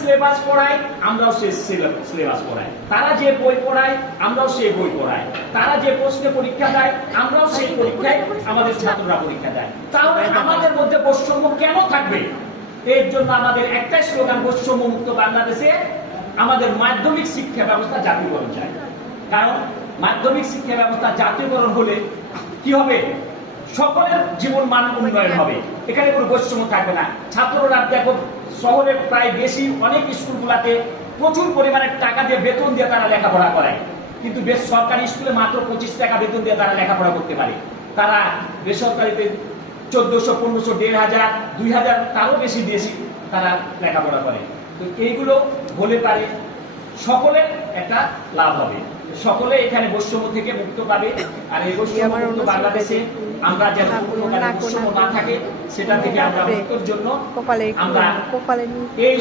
Syllabus পড়ায় আমরাও সেই সিলেবাস পড়াই, তারা যে বই পড়ায় আমরাও সেই বই পড়াই, তারা যে প্রশ্নে পরীক্ষা দেয় আমরাও সেই পরীক্ষায় আমাদের ছাত্ররা পরীক্ষা দেয়। তাহলে আমাদের মধ্যে বৈষম্য কেন থাকবে? এর জন্য আমাদের একটাই স্লোগান, বৈষম্য মুক্ত বাংলাদেশে আমাদের মাধ্যমিক শিক্ষা ব্যবস্থা জাতীয়করণ চাই। কারণ মাধ্যমিক শিক্ষা ব্যবস্থা জাতীয়করণ হলে কি হবে? সকলের জীবন মান উন্নয়ন হবে, এখানে কোনো বৈষম্য থাকবে না। ছাত্ররা দেখো শহরে প্রায় বেশি অনেক স্কুলগুলোতে প্রচুর পরিমাণে টাকা দিয়ে বেতন দিয়ে তারা লেখাপড়া করায়, কিন্তু বেশ সরকারি স্কুলে মাত্র 25 টাকা বেতন দিয়ে তারা লেখাপড়া করতে পারে। তারা বেসরকারিতে 1400, 1500, 1500, 2000 তারও বেশি বেশি তারা লেখাপড়া করে। তো এইগুলো হলে পারে সকলের একটা লাভ হবে, সকলে এখানে বৈষম্য থেকে মুক্ত পাবে। আর এই বৈষম্য মুক্ত বাংলাদেশে আমরা যেন কোনো বৈষম্য না থাকে সেটা থেকে আমরা মুক্তর জন্য আমরা এই